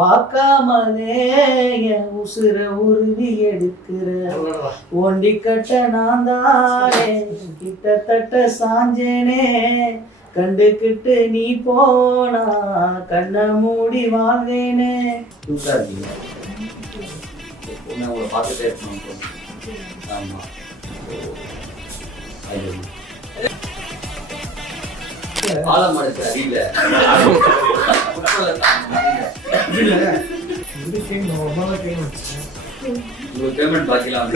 பார்க்காமலே என் உசுர உருவி எடுக்கிற ஒண்டி கட்ட நான் தானே கிட்டத்தட்ட சாஞ்சேனே கண்டுக்கிட்டு நீ போனா கண்ணை மூடி வாழ்வேனே. சூப்பரா இருக்கீங்க. உங்களை பார்த்துட்டே இருக்கணும். ஆமா ஆலமரத்து அடியில உங்களுக்கு பேமெண்ட் பாக்கலாம்.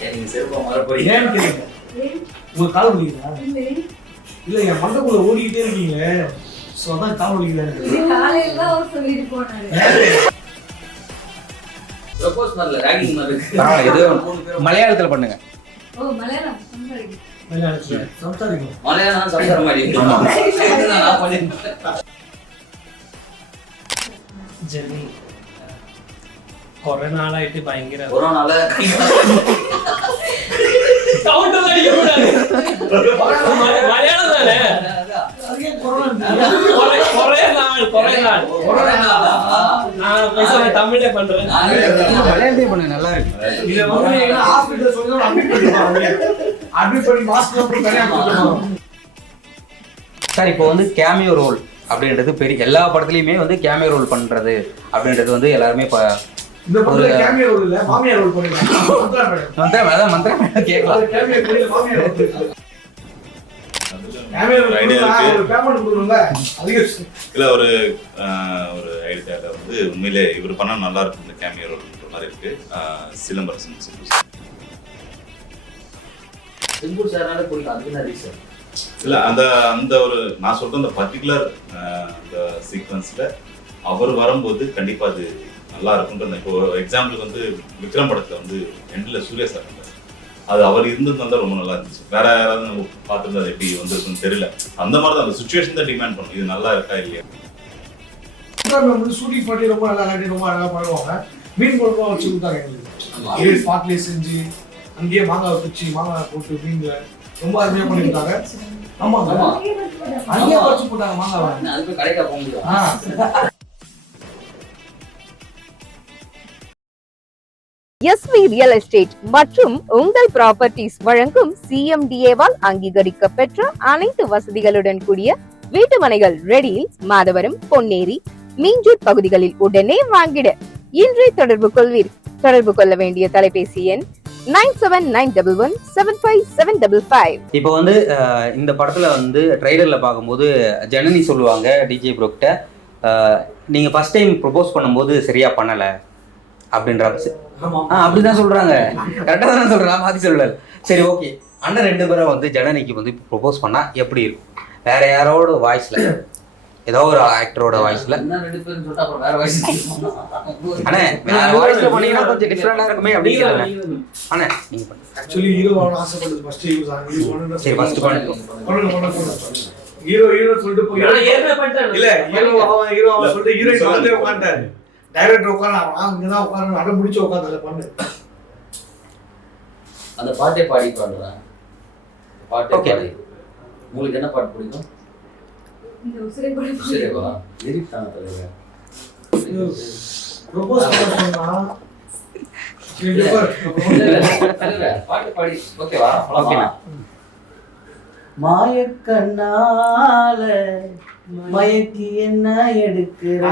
நீங்க செருப்பா மர போறீங்க. உங்களுக்கு கால் வலிக்குதா? இல்ல என் மண்டக்குள்ள ஓடிக்கிட்டே இருக்கீங்க. சோ அதான் கால் வலிக்குதா? காலையில அவர் சொல்லிட்டு போனாரு. ப்ரோபோஸ் பண்ணல, ராகிங் மாதிரி. ஏதோ மலையாளத்துல பண்ணுங்க. ஓ மலையாளம் சம்சாரிங்க. மலையாளம் சம்சார மாதிரி. நான் பண்ணிட்டேன். ஜெர்னி கொரோனாலாயிட்டு பயங்கர கொரோனால கவுண்டர் அடிக்க கூடாது. மலையாளம் தானே. அதுக்கே கொரோனா நான் பேசுற தமிழ்ல பண்றேன். மலையாளத்தையே பண்ணுங்க, நல்லா இருக்கு. இத வந்து ஹாஸ்பிடல் சொல்லி அட்மிட் பண்ணிடுவாங்க. அட்மிட் பண்ணி மாஸ்க் போட்டு தனியா கொடுத்துருவாங்க. சார் இப்போ வந்து கேமியோ ரோல் அப்படின்றது பெரிய எல்லா படத்துலயுமே வந்து கேமியோ ரோல் பண்றது அப்படின்றது வந்து எல்லாருமே இந்த படத்துல கேமியோ ரோல் இல்ல, மாமியார் ரோல் பண்ணிருக்காங்க. மந்திரம் கேட்கலாம். கேமியோ ரோல் மாமியார் ரோல். கேமியோ ரோல் ஒரு பேமெண்ட் கொடுக்கணும்ல. அதுக்கு இல்ல ஒரு ஐடியால வந்து உண்மையிலே இவர் பண்ணா நல்லா இருக்கும் இந்த கேமியோ ரோல்ன்ற மாதிரி இருக்கு. சிலம்பரசன் சிம்பு சார்னால பிடிக்கும். அதுக்கு என்ன ரீசன்? இல்ல அந்த ஒரு நான் சொல்ற அந்த பர்டிகுலர் அந்த சீக்வன்ஸ்ல அவர் வரும்போது கண்டிப்பா அது நல்லா இருக்கும்ன்ற. இப்போ எக்ஸாம்பிள் வந்து விக்ரம் படத்துல வந்து எண்ட்ல சூர்யா சார் இருந்தார். அது அவர் இருந்திருந்தா ரொம்ப நல்லா இருந்துச்சு. வேற யாராவது நம்ம பார்த்துட்டு அது எப்படி வந்திருக்குன்னு தெரியல. அந்த மாதிரி தான் அந்த சுச்சுவேஷன் தான் டிமாண்ட் பண்ணும். இது நல்லா இருக்கா இல்லையா. ஷூட்டிங் பண்ணி ரொம்ப நல்லா காட்டி ரொம்ப அழகா பண்ணுவாங்க. மீன் குழம்பு வச்சு கொடுத்தாங்க எங்களுக்கு. ஸ்பாட்லேயே செஞ்சு அங்கேயே மாங்காய் பிச்சு மாங்காய் போட்டு மீன்ல ரொம்ப அருமையா பண்ணிருக்காங்க. ஆமாங்க, அங்கேயே வச்சு போட்டாங்க மாங்காவை. அதுக்கு கடைக்கா போக முடியும். எஸ்வி ரியல் எஸ்டேட் மற்றும் உங்கள் ப்ராப்பர்ட்டிஸ் வழங்கும் சிஎம்டிஏவால் அங்கீகரிக்க பெற்ற அனைத்து வசதிகளுடன் கூடிய வீட்டுமனைகள் ரெடியில் மாதவரம், பொன்னேரி, மீஞ்சூர் பகுதிகளில் உடனே வாங்கிட இன்றைய தொடர்பு கொள்வீர். தொடர்பு கொள்ள வேண்டிய தொலைபேசி எண் 9791175755. இப்போ வந்து இந்த படத்துல வந்து ட்ரைலர்ல பார்க்கும்போது ஜனனி சொல்லுவாங்க டிஜே ப்ரோக்கிட்ட, நீங்க ஃபர்ஸ்ட் டைம் ப்ரொபோஸ் பண்ணும்போது சரியா பண்ணல அப்படின்ற அப்படிதான் சொல்றாங்க. கரெக்டா தானே சொல்றாங்க, மாத்தி சொல்லல. சரி ஓகே, அண்ணன் 2 பேரும் வந்து ஜனனிக்கு வந்து ப்ரொபோஸ் பண்ணா எப்படி இருக்கும்? வேற யாரோட வாய்ஸ்ல, ஏதோ ஒரு ஆக்டரோட வாய்ஸ்ல. என்ன 2 பேரும் சொல்லிட்டு அப்புறம் வேற வாய்ஸ் அண்ணே வேற வாய்ஸ்ல பண்ணீங்கன்னா கொஞ்சம் டிஃபரெண்டா இருக்குமே அப்படின்னு கேக்குறேன். அண்ணே நீங்க பண்ணுங்க. एक्चुअली ஹீரோ ஆன ஆசைப்பட்டது ஃபர்ஸ்ட் யூஸ் ஆன யூஸ் பண்ணனும். சரி ஃபர்ஸ்ட் பண்ணுங்க. ஹீரோ சொல்லிட்டு போய் ஏற்கனவே பண்ணிட்டாரு. இல்ல ஹீரோ அவன் சொல்லிட்டு ஹீரோயின் வந்து உட்கார்ந்தாரு. டைரக்டர் உட்கார்ந்து நான் இங்க தான் உட்கார்ந்து அட முடிச்சு உட்கார்ந்தல பண்ணு. அந்த பாட்டை பாடி பாடுறேன். பாட்டை பாடி. உங்களுக்கு என்ன பாட்டு பிடிக்கும்? இந்த உசிரை கூட உசிரைவா? லிரிக் தான தலைவா. ப்ரோபோஸ் பண்ணா பாட்டு பாடி. ஓகேவா? ஓகேண்ணா. மாயக்கண்ணால மயக்கி என்ன எடுக்கிற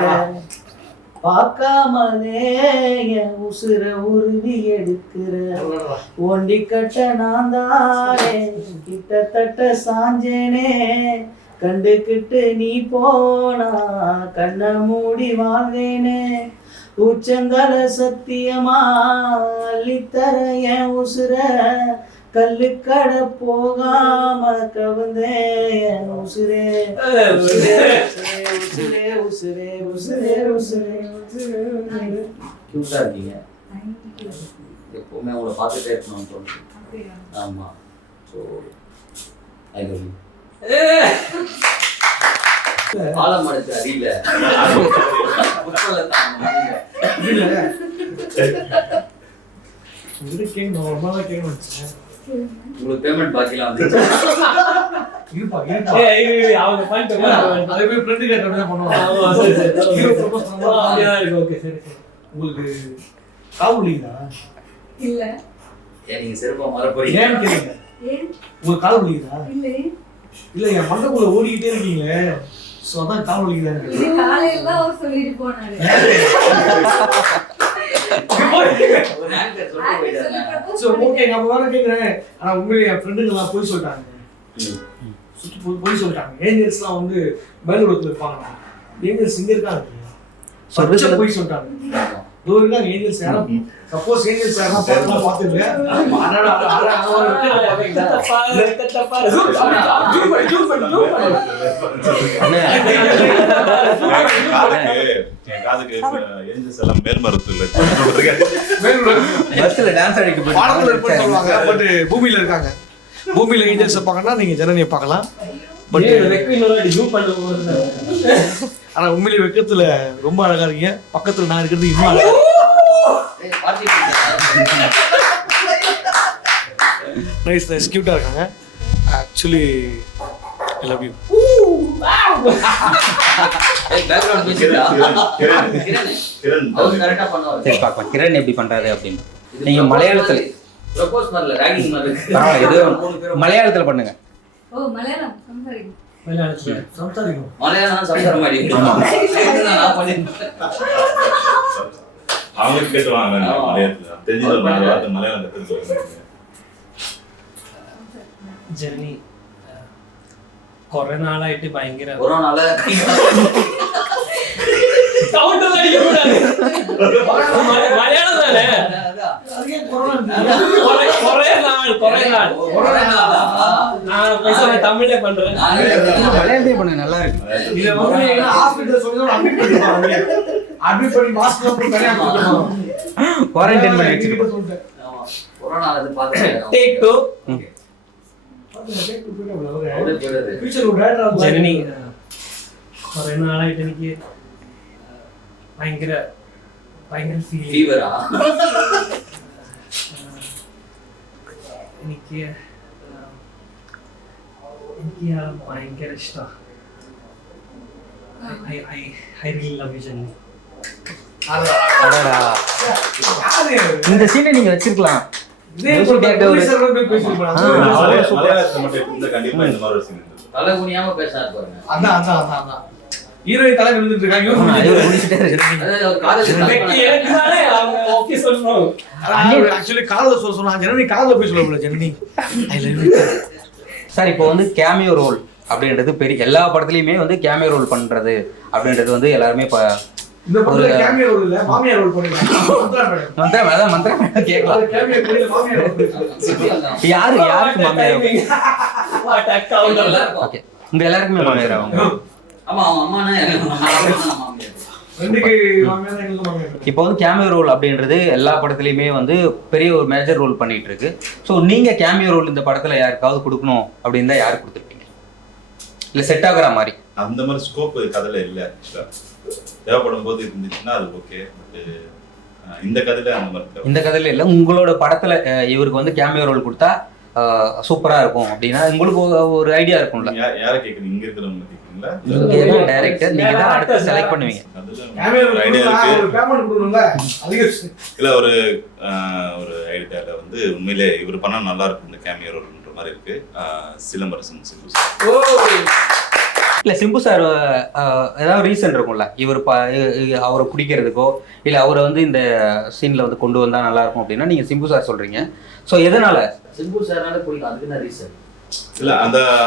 பார்க்காமலே என் உசுர உருவி எடுக்கிற ஒண்டி கட்ட நான் தானே கிட்டத்தட்ட சாஞ்சேனே கண்டுக்கிட்டு நீ போனா கண்ணை மூடி வாழ்வேனே உச்சந்தல சத்தியமா அள்ளித்தர என் உசுர கல்லுக்கட போகாம கவந்தே என் உசுரே உசுரே உசுரே உசுரே உசுரே உசுரே உசுரே. கியூட்டா இருக்கீங்க. எப்பவுமே உங்களை பார்த்துட்டே இருக்கணும்னு தோணுது. ஆமா. So I love you. ஆலமரத்து அடியில உங்ககிட்ட கேட்கணும் ரொம்ப நாள் கேட்கணும் வச்சுக்கேன். உங்களுக்கு பேமெண்ட் பாக்கிலாம் வந்து இருப்பா அவங்க பண்ணிட்டு அதே மாதிரி ஃப்ரெண்டு கேட்ட பண்ணுவாங்க. ஓகே சரி சரி. உங்களுக்கு கால் வலிக்குதா? இல்ல ஏன் நீங்க சிறப்பா மாற போறீங்க? ஏன்னு கேளுங்க. ஏன் உங்களுக்கு கால் வலிக்குதா? இல்ல இல்ல என் மண்டக்குள்ள ஓடிக்கிட்டே இருக்கீங்களே, சோ அதான் கால் வலிக்குதான்னு இது காலையில தான் அவர் சொல்லிட்டு போனாரு. ஒரு ஆங்கர் சொல்லிட்டு போயிட்டாங்க. சோ ஓகே நான் வேற கேக்குறேன். ஆனா உண்மையிலே என் ஃப்ரெண்டுங்க எல்லாம் போய் சொல்லிட்டாங்க. சுத்தி போய் சொல்லிட்டாங்க. ஏஞ்சல்ஸ்லாம் வந்து பெங்களூர்ல இருப்பாங்க. ஏஞ்சல்ஸ் இங்க இருக்காங்க. சர்ச்ச போய் சொல்லிட்டாங்க. தோ இருக்காங்க ஏஞ்சல்ஸ் யாரும். சப்போஸ் ஏஞ்சல்ஸ் யாரா பாத்துங்க. அடடா காதுக்கு ஏஞ்சல்ஸ் எல்லாம் மேல்மருத்துல பஸ்ல டான்ஸ் அடிக்க பாடத்துல இருப்பாங்க சொல்லுவாங்க. பட் பூமியில இருக்காங்க. பூமியில ஏஞ்சல்ஸ் பார்க்கணும்னா நீங்க ஜனனியை பார்க்கலாம். பட் ஆனா உண்மையிலே வெக்கத்துல ரொம்ப அழகா இருக்கீங்க. பக்கத்துல நான் இருக்கிறது இன்னும் அழகா இருக்கு. ஏய் பார்ட்டி நைஸ் நைஸ் கியூட்டா இருக்காங்க. Actually I love you. ஏய் பேக்ரவுண்ட் மியூசிக் கிரண் அவர் கரெக்ட்டா பண்ணுவாரு. சரி பார்க்கலாம் கிரண் எப்படி பண்றாரு அப்படின்னு. நீங்க மலையாளத்துல ப்ரொபோஸ் பண்ணல ராகிங் மாதிரி இருக்கு. பரவாயில்ல ஏதோ மலையாளத்துல பண்ணுங்க. ஓ மலையாளம் சம்சாரிங்க. சம்சாரிக்கும். மலையாளம் சம்சாரம் மாதிரி இருக்கு. நான் பண்ணிட்டேன். அவங்களுக்கு கேட்டுவாங்க மலையாளத்துல தெரிஞ்சது மலையாளம் கத்துக்கிட்டு ജർണി കുറെ നാളായിട്ട് ഭയങ്കര கொரோனால മലയാളം തന്നെ அதுக்கே கொரோனா കുറെ നാൾ நான் பேசுறேன் தமிழ்ல பண்றேன். மலையாளத்தையே பண்ணுங்க நல்லா இருக்கு. இத வந்து என்ன ஹாஸ்பிடல் சொல்லி அட்மிட் பண்ணிடுவாங்க. அட்மிட் பண்ணி மாஸ்க் போட்டு தனியா கொடுத்துருவாங்க. குவாரண்டைன் பண்ணி வச்சிருக்கோம். ஆமா கொரோனால இருந்து பாத்துட்டேன். டேக் 2 ஃபியூச்சர் ஒரு டேட்டா ജനനി കുറെ നാളായിട്ട് എനിക്ക് ഭയങ്കര ഫീൽ ஃபீவரா? എനിക്ക് ഇയാളെ ഭയങ്കര ഇഷ്ടമാണ്. I really love you, Jenny. அடடா. இந்த சீனை நீங்க வச்சிருக்கலாம். மலையாளத்துல மட்டும் இந்த கண்டிப்பா இந்த மாதிரி ஒரு scene இருந்தது. தலை குனியாம பேசாத பாருங்க. அதான் ஹீரோயின் தலை விழுந்துட்டு இருக்காங்க. இவர் குடிச்சிட்டே இருக்கு. அதாவது ஒரு காதல் ஓகே சொல்லணும். ஆக்சுவலி கால்ல சொன்னா ஜனனி கால்ல போய் சொல்லல ஜனனி ஐ லவ் யூ. சார் இப்போ வந்து கேமியோ ரோல் அப்படின்றது பெரிய எல்லா படத்துலயுமே வந்து கேமியோ ரோல் பண்றது அப்படின்றது வந்து எல்லாருமே இந்த படத்துல கேமியோ ரோல் இல்ல மாமியார் ரோல் பண்ணிருக்காங்க. மந்திரம் கேட்கலாம். கேமியோ ரோல் மாமியார் ரோல் பண்ணிருக்காங்க. யாருக்கு மாமியார்? What a counter. ஓகே உங்க எல்லாருக்குமே மாமியார் அவங்க. ஆமா அவங்க அம்மானா மாமியார். ரெண்டுக்கு மாமியார் எங்களுக்கு மாமியார். இப்போ வந்து கேமியோ ரோல் அப்படின்றது எல்லா படத்துலையுமே வந்து பெரிய ஒரு மேஜர் ரோல் பண்ணிட்டு இருக்கு. ஸோ நீங்க கேமியோ ரோல் இந்த படத்துல யாருக்காவது கொடுக்கணும் அப்படின்னு தான் யாருக்கு கொடுத்துருப்பீங்க? இல்ல செட் ஆகுற மாதிரி அந்த மாதிரி ஸ்கோப் கதையில இல்ல. தேவைப்படும் போது இருந்துச்சுன்னா அது ஓகே. பட் இந்த கதையில அந்த மாதிரி இந்த கதையில இல்ல. உங்களோட படத்துல இவருக்கு வந்து கேமியோ ரோல் கொடுத்தா சூப்பரா இருக்கும் அப்படின்னா உங்களுக்கு ஒரு ஐடியா இருக்கும்ல. யாரை கேக்குறீங்க? இங்க இருக்கிறவங்க கேக்குறீங்களா? நீங்க டைரக்டர், நீங்க தான் அடுத்து செலக்ட் பண்ணுவீங்க. கேமியோ ரோல் ஐடியா இருக்கு. ஒரு பேமெண்ட் கொடுக்கணும்ல. அதிக இல்ல ஒரு ஐடியால வந்து உண்மையிலே இவர் பண்ணா நல்லா இருக்கும் இந்த கேமியோ ரோல்ன்ற மாதிரி இருக்கு. சிலம்பரசன் சிம்பு சார். ஓ இல்ல சிம்பு சார் ஏதாவது ரீசன் இருக்கும்ல இவர் அவரை பிடிக்கிறதுக்கோ இல்ல அவரை வந்து இந்த சீன்ல வந்து கொண்டு வந்தா நல்லா இருக்கும் அப்படின்னா நீங்க சிம்பு சார் சொல்றீங்க. ஸோ எதனால சிம்பு சார்னால பிடிக்கும்? அதுக்கு என்ன ரீசன்? இல்ல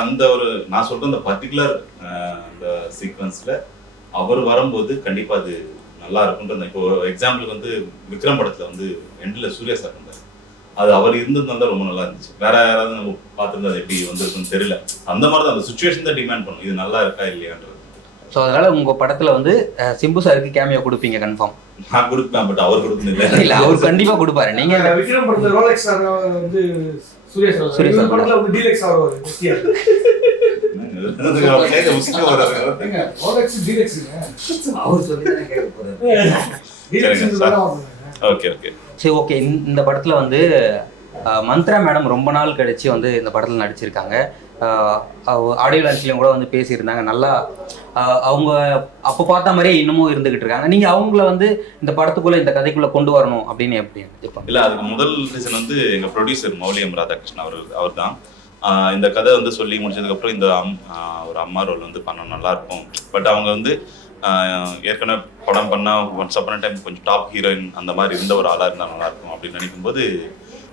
அந்த ஒரு நான் சொல்ற அந்த பர்டிகுலர் அந்த சீக்வன்ஸ்ல அவர் வரும்போது கண்டிப்பா அது நல்லா இருக்கும்ன்ற. இப்போ எக்ஸாம்பிளுக்கு வந்து விக்ரம் படத்துல வந்து எண்ட்ல சூர்யா சார் இருந்தார். அது அவர் இருந்திருந்தா ரொம்ப நல்லா இருந்துச்சு. வேற யாராவது நம்ம பார்த்துருந்தா அது எப்படி வந்திருக்குன்னு தெரியல. அந்த மாதிரி தான் அந்த சுச்சுவேஷன் தான் டிமாண்ட் பண்ணும் இது நல்லா இருக்கா இல்லையான்றது. ஸோ அதனால உங்க படத்துல வந்து சிம்பு சாருக்கு கேமியோ கொடுப்பீங்க கன்ஃபார்ம்? நான் கொடுப்பேன், பட் அவர் கொடுக்கணும் இல்ல அவர் கண்டிப்பா கொடுப்பாரு. நீங்க விக்ரம் படத்துல ரோலெக்ஸ் சார் வந்து சூர்யா சார் இந்த படத்துல வந்து டீலக்ஸ் ஆர் வருவாரு. ரோலெக்ஸ் டீலக்ஸ் அவர் சொல்லி தான் கேட்க போறாரு. டீலக்ஸ் ஓகே சரி, ஓகே. இந்த படத்தில் வந்து மந்த்ரா மேடம் ரொம்ப நாள் கழிச்சு வந்து இந்த படத்தில் நடிச்சிருக்காங்க. ஆடியோ லான்ச்லேயும் கூட வந்து பேசியிருந்தாங்க. நல்லா அவங்க அப்போ பார்த்த மாதிரியே இன்னமும் இருந்துகிட்டு இருக்காங்க. நீங்கள் அவங்கள வந்து இந்த படத்துக்குள்ளே இந்த கதைக்குள்ளே கொண்டு வரணும் அப்படின்னு எப்படி நினைப்பாங்க? இல்லை, அதுக்கு முதல் ரீசன் வந்து எங்கள் ப்ரொடியூசர் மௌலியம் ராதாகிருஷ்ணன் அவர் தான் இந்த கதை வந்து சொல்லி முடிச்சதுக்கப்புறம் இந்த ஒரு அம்மா ரோல் வந்து பண்ண நல்லாயிருக்கும். பட் அவங்க வந்து ஏற்கனவே படம் பண்ணால் ஒன்ஸ் அப்பான் டைம் கொஞ்சம் டாப் ஹீரோயின் அந்த மாதிரி இருந்த ஒரு ஆளாக இருந்தால் நல்லாயிருக்கும் அப்படின்னு நினைக்கும்போது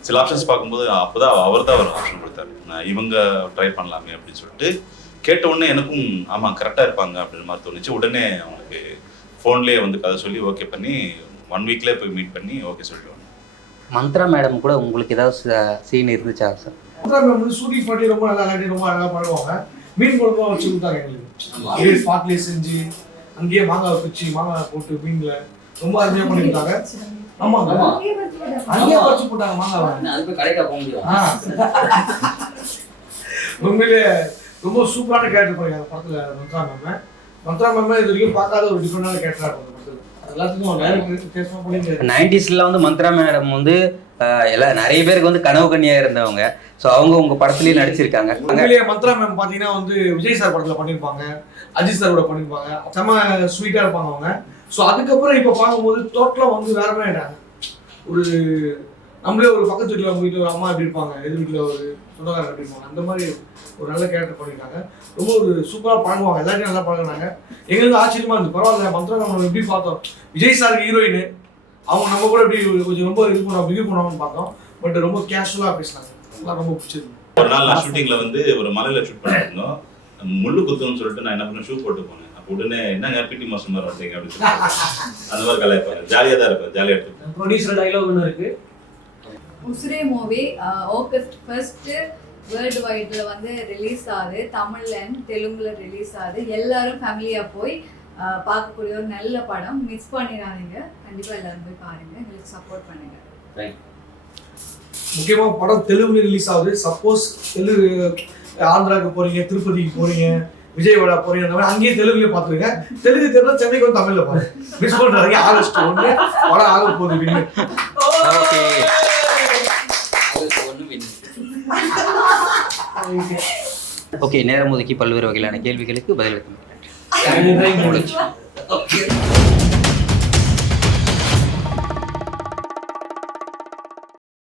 சில ஆப்ஷன்ஸ் பார்க்கும்போது அப்போ தான் அவர் ஒரு ஆப்ஷன் கொடுத்தாரு. இவங்க ட்ரை பண்ணலாமே அப்படின்னு சொல்லிட்டு கேட்ட உடனே எனக்கும் ஆமாம் கரெக்டாக இருப்பாங்க அப்படின்னு மாதிரி தோணுச்சு. உடனே அவங்களுக்கு ஃபோன்லேயே வந்து கதை சொல்லி ஓகே பண்ணி 1 வீக்லேயே போய் மீட் பண்ணி ஓகே சொல்லிடுவாங்க. மந்த்ரா மேடம் கூட உங்களுக்கு ஏதாவது சீன் இருந்துச்சா சார்? மந்த்ரா மேம் வந்து ஷூட்டிங் பண்ணி ரொம்ப நல்லா காட்டி ரொம்ப அழகாக பண்ணுவாங்க. மீன் குழம்புலாம் வச்சு கொடுத்தாங்க எங்களுக்கு. ஸ்பாட்லேயே செஞ்சு அங்கேயே மாங்காய் பிச்சு மாங்காய் போட்டு மீனில் ரொம்ப அருமையாக பண்ணியிருந்தாங்க. ஆமாங்க, அங்கேயே பறிச்சு போட்டாங்க மாங்காவை. அதுக்கு கடைக்கா போக முடியும். உண்மையிலே ரொம்ப சூப்பரான கேரக்டர் பண்ணிருக்காங்க படத்துல மந்த்ரா மேம் இது வரைக்கும் பார்க்காத ஒரு டிஃபரெண்டான கேரக்டரா இருக்கும் படத்துல. எல்லாத்துக்கும் டைரக்டர் வித்தியாசமா பண்ணிருக்காரு. 90sல வந்து மந்த்ரா மேடம் வந்து நிறைய பேருக்கு வந்து கனவு கன்னியா இருந்தவங்க. ஸோ அவங்க உங்க படத்துலயே நடிச்சிருக்காங்க. உண்மையிலேயே மந்த்ரா மேம் பாத்தீங்கன்னா வந்து விஜய் சார் படத்துல பண்ணிருப்பாங்க, அஜித் சாரோட பண்ணிருப்பாங்க. செம ஸ்வீட்டா இருப்பாங்க அவங்க. ஸோ அதுக்கப்புறம் இப்போ பார்க்கும்போது டோட்டலா வந்து வேற மாதிரி ஆயிட்டாங்க. ஒரு நம்மளே ஒரு பக்கத்து வீட்டில் அவங்க வீட்டில் ஒரு அம்மா எப்படி இருப்பாங்க, எது வீட்டில் ஒரு சொந்தக்காரர் எப்படி இருப்பாங்க, அந்த மாதிரி ஒரு நல்ல கேரக்டர் பண்ணியிருக்காங்க. ரொம்ப ஒரு சூப்பராக பழகுவாங்க, எல்லாத்தையும் நல்லா பழகுனாங்க. எங்களுக்கு ஆச்சரியமா இருந்து பரவாயில்ல மந்த்ரா நம்ம எப்படி பார்த்தோம் விஜய் சாருக்கு ஹீரோயின் அவங்க நம்ம கூட எப்படி கொஞ்சம் ரொம்ப இது பண்ணோம் பிஹேவ் பண்ணுவாங்கன்னு பார்த்தோம். பட் ரொம்ப கேஷுவலாக பேசினாங்க, அதெல்லாம் ரொம்ப பிடிச்சிருக்கு. ஒரு நாள் நான் ஷூட்டிங்கில் வந்து ஒரு மலையில் ஷூட் பண்ணியிருந்தோம். முள்ளு குத்துன்னு சொல்லிட்டு நான் என்ன பண்ணேன், ஷூ போட்டு போனேன். உடனே என்னங்க பிடி மாசம் மாதிரி வந்தீங்க அப்படின்னு சொல்லி அந்த மாதிரி கலாய்ப்பாங்க. ஜாலியாக தான் இருக்கும், ஜாலியாக எடுத்துப்பேன். ப்ரொடியூசர் டைலாக் ஒன்று இருக்கு. உசுரே மூவி ஆகஸ்ட் 1 வேர்ல்டு வைட்ல வந்து ரிலீஸ் ஆகுது. தமிழ்ல அண்ட் தெலுங்குல ரிலீஸ் ஆகுது. எல்லாரும் ஃபேமிலியா போய் பார்க்கக்கூடிய ஒரு நல்ல படம். மிஸ் பண்ணிடாதீங்க, கண்டிப்பா எல்லாரும் போய் பாருங்க, எங்களுக்கு சப்போர்ட் பண்ணுங்க. முக்கியமாக படம் தெலுங்குல ரிலீஸ் ஆகுது. சப்போஸ் தெலுங்கு ஆந்திராவுக்கு போறீங்க, திருப்பதிக்கு போறீங்க, விஜயவாடா போறீங்க, அந்த மாதிரி அங்கேயே தெலுங்குலயே பார்த்துருங்க. தெலுங்கு தெரியல சென்னைக்கு வந்து தமிழ்ல பாருங்க. மிஸ் பண்றாங்க. ஆகஸ்ட் 1 படம் ஆக போகுது. ஓகே, நேரம் ஒதுக்கி பல்வேறு வகையிலான கேள்விகளுக்கு பதிலளிக்க